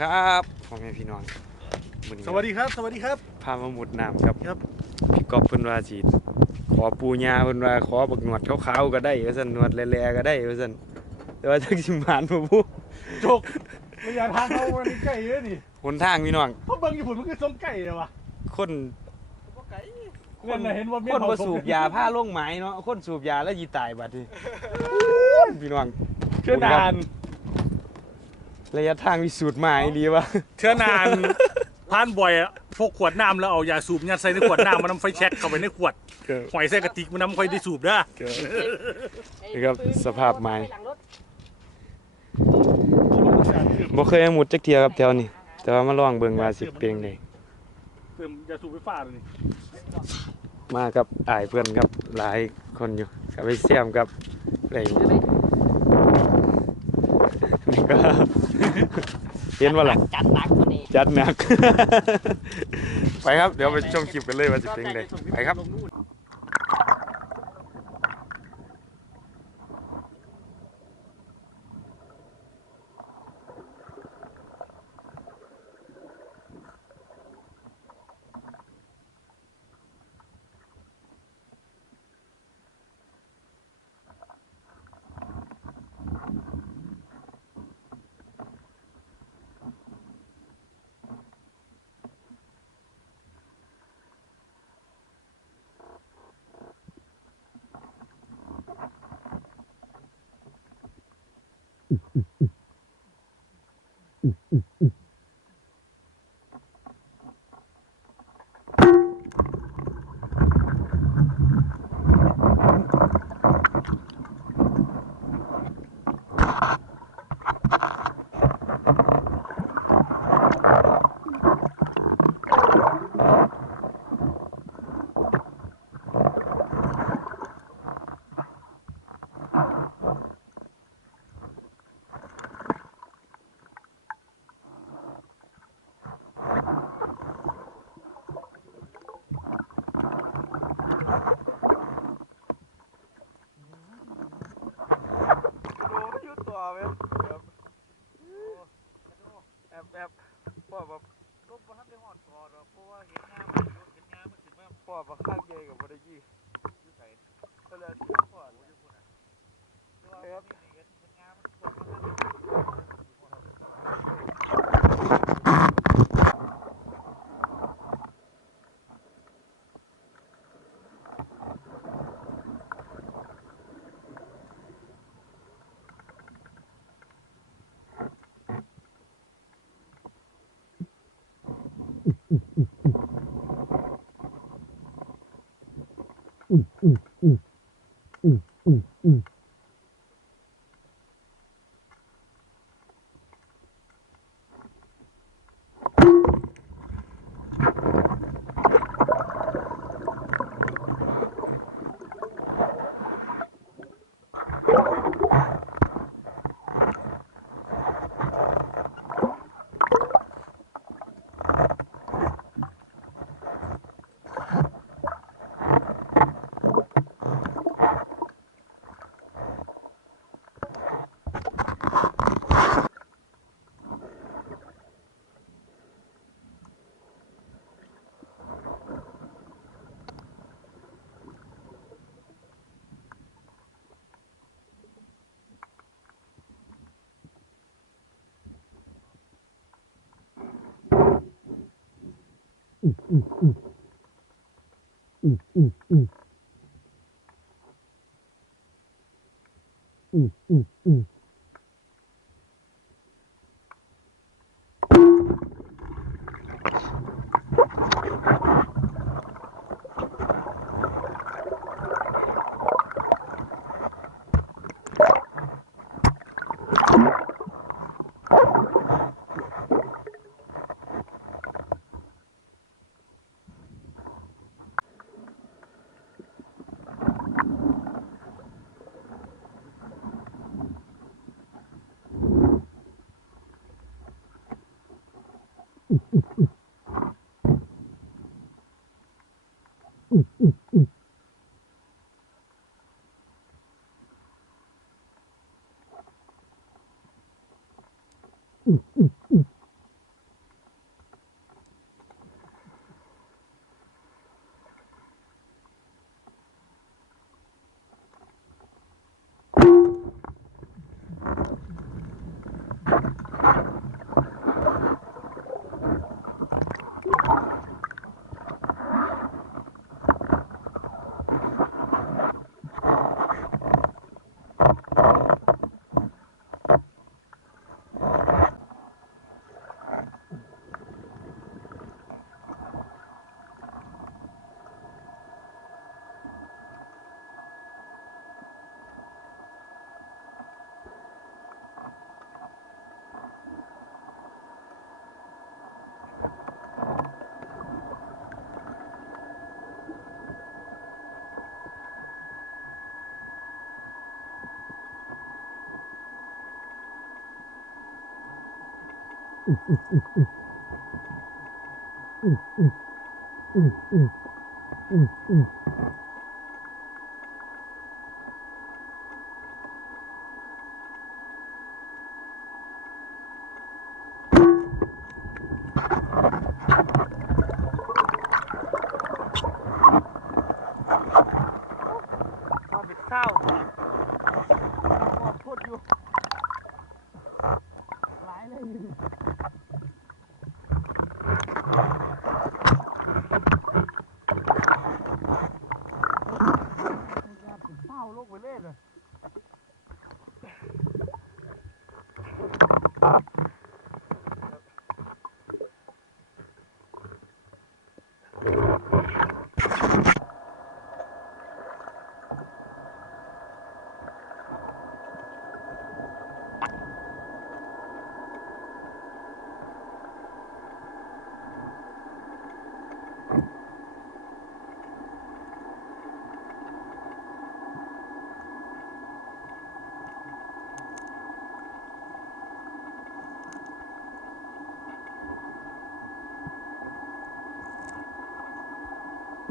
ครับพ่อแม่พี่น้องมื้อนี้สวัสดีครับ สวัสดีครับ พามาหมุดน้ำครับครับ พี่กอบเพิ่นว่าสิขอปูญาเพิ่นว่าขอบักหนวดขาวๆก็ได้ว่าซั่นหนวดแลๆก็ได้ว่าซั่นแต่ว่าจักสิมานบ่ผู้จกระยะทางเขาวันนี้ไก่เยอะนี่หนทางพี่น้องเพราะเบิ่งอยู่ผลมันคือส้มไก่เลยวะคนคนน่ะเห็นว่ามีคนเผาบ่ศพสูบยาผ้าลงไม้เนาะคนสูบยาแล้วสิตายบัดนี้พี่น้องเชื่อนาน ระยะทางพิสูจน์มาอีหลีวะเชื่อนานผ่านบ่อยอะพกขวดน้ำแล้วเอายาสูบยัดใส่ในขวดน้ำมันน้ำไฟแช็กเข้าไปในขวดหอยใส่กระติกมันน้ำค่อยได้สูบเด้อนี่ครับสภาพไม้บ่เคยหมุดจักเที่ยครับแถวนี้ แต่ว่ามาลองเบิ่งว่าสิเป็นจังไดเติมยาสูบไฟฟ้าเลยนี่มากับอายเพื่อนครับหลายคนอยู่กับไปเสียมกับอะไรอยู่นี่ก็ เห็นว่าล่ะจัดหนักกว่านี้จัดหนัก ไปครับ เดี๋ยวไปชมคลิปกันเลยว่าจะเป็นไงไปครับแ Mm-hmm. พ่อแบบลบมาทันได้หอดคอดอกเพราะว่าเห็นงามมันอยู่เห็นงามมันขึ้นมาพ่อบักข้างใหญ่กับบริยี่อยู่ไสก็เลยที่พ่ออยู่พุ่นน่ะครับเห็นเห็นงามมันพ่อมา うんうんうんうんうん。うんうんうんうんうんうんうん ไ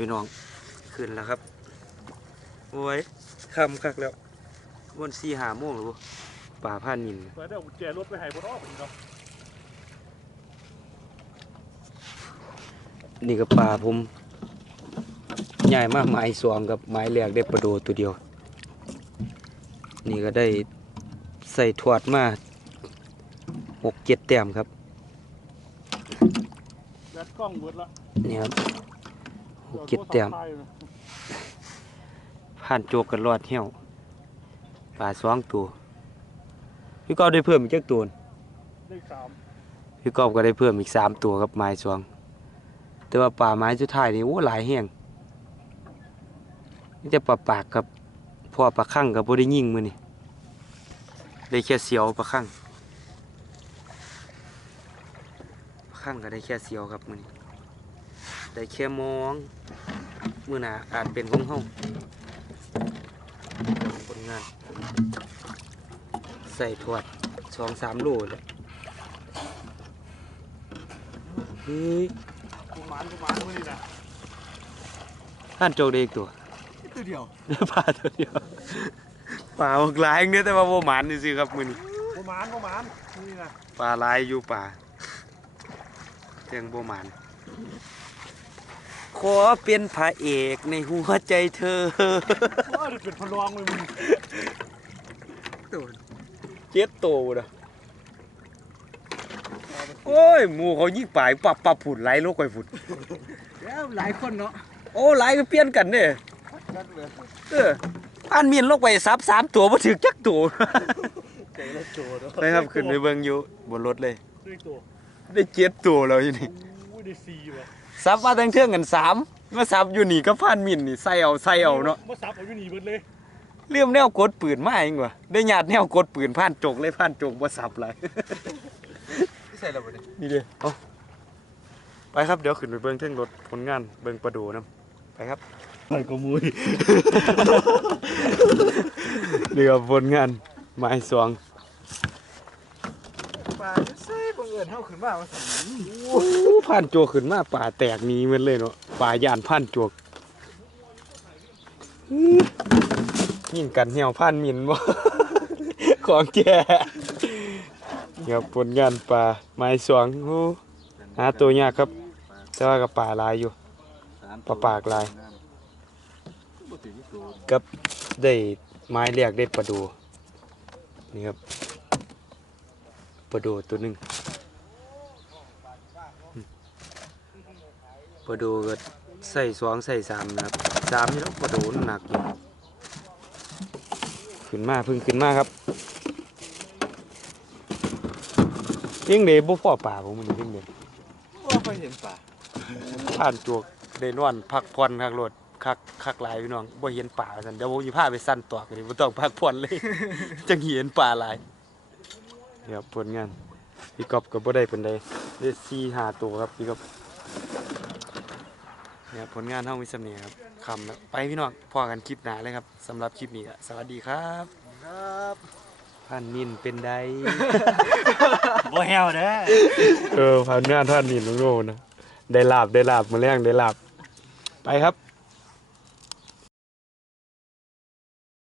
พี่น้องขึ้นแล้วครับโอ้ยคำคักแล้ววันสี่หาโมงหรือบ่ป่าผ่านนินเปิดได้เอากุญแจรถไปให้บนอ้อมเนาะนี่ก็ป่าผมใหญ่มากไม้สองกับไม้แรกได้ประโดตัวเดียว นี่ก็ได้ใส่ถวดมาหกเจ็ดแต้มครับแบตกล้องเบิดละนี่ครับ หกเจ็ดแต้มผ่านโจกกันรอดเหี้ยวปลาสองตัวพี่กอบได้เพิ่มอีกจักตัวได้สามพี่กอบก็ได้เพิ่มอีกสามตัวครับไม้สองแต่ว่าป่าไม้สุดท้ายนี่โอ้หลายแห้งนี่จะปลาปากครับเพอปลาข้างกับบ่ได้ยิงมือนี่ได้แค่เสียวปลาข้างปลาข้างก็ได้แค่เสียวครับมือนี่ ได้แค่มองมือหนาอาจเป็นของเฮาผลงาน ใส่ถวดสองสามโลเลยเฮ้ยกูหมานกูหมานมือนี่นะท่านโจกได้อีกตัวตัวเดียวได้ปลาตัวเดียวปลาหลากหลายเนี่ยแต่ว่าโมหมานนี่สิครับมือนี้กูหมานานบ่หมานนี่นะปลาหลายอยู่ป่าเตียงบ่หมาน ขอเป็นพระเอกในหัวใจเธอว่าจะเป็นพลองเลยมึงเจ็ดโตนะโอ้ยหมูเขายิงป่ายปับปับผุดไหลลงไปผุดแล้วหลายคนเนาะโอ้ไหลก็เปลี่ยนกันเนี่ยนั่นเลยเอออันมีนลงไปซับสามตัวมาถึงจักตัวใจละโจเนาะไปครับขึ้นไปเบิ่งอยู่บนรถเลยด้วยตัวได้เจ็ดตัวแล้วอยู่นี่อู้ได้สี่ว่ะ ซับมาตั้งเทื่องกันสามมาซับอยู่นี่ก็พันมินนี่ใส่เอาใส่เอาเนาะมาซับเอาอยู่นี่เบิดเลยเรื่องแนวกดปืนมาเองว่ะได้ญาติแนวกดปืนผ่านจกเลยผ่านจกบ่ซับเลยใส่แล้วบ่เนี่ยนี่เด้เอาไปครับเดี๋ยวขึ้นไปเบิ่งเทิงรถผลงานเบิ่งประดูนํไปครับไปก็มุยเรือผลงานไม้สวง เอิญเฮาขึ้นมาว่าซั่นโอ้ผ่านโจกขึ้นมาป่าแตกหนี้มันเลยเนาะป่ายานผ่านโจกอื้อยิงกันเหี่ยวผ่านมินบ่ ของแก่ครับผลงานป่าไม้สวงโอ้หาตัวยากครับแต่ว่ากับป่าหลายอยู่ ปลาปากลาย กับได้ไม้เรียกได้ปลาดู นี่ครับปลาดูตัวหนึ่งอืม ปลาดูก็ใส่สองใส่สามนะครับสามนี่แล้วปลาดูหนักอยู่ขึ้นมาเพึ่งขึ้นมาครับเลี้ยงเดบ่พ่อป่าผมมันเลี้ยงเดว่าเคยเห็นปลาผ่านจวกได้นอนพักผ่อนคักรถคักคักหลายพี่น้องบ่เห็นป่าซั่นเดี๋ยวผมสิพาไปสั่นตอกนี่บ่ต้องพักผ่อนเลย จังเห็นป่าหลายนี่ครับผลงานพี่กอบก็บ่ได้ปานใดได้4 5ตัวครับพี่กอบ เนี่ยผลงานเฮามีสำเนียงครับคำแล้วไปพี่น้องพอกันคลิปหน้าเลยครับสำหรับคลิปนี้ก็สวัสดีครับครับพันนินเป็นใดบ่แฮวเด้อเออพันงานท่านนินโง่ๆนะได้ลาบได้ลาบมาแรงได้ลาบไปครับ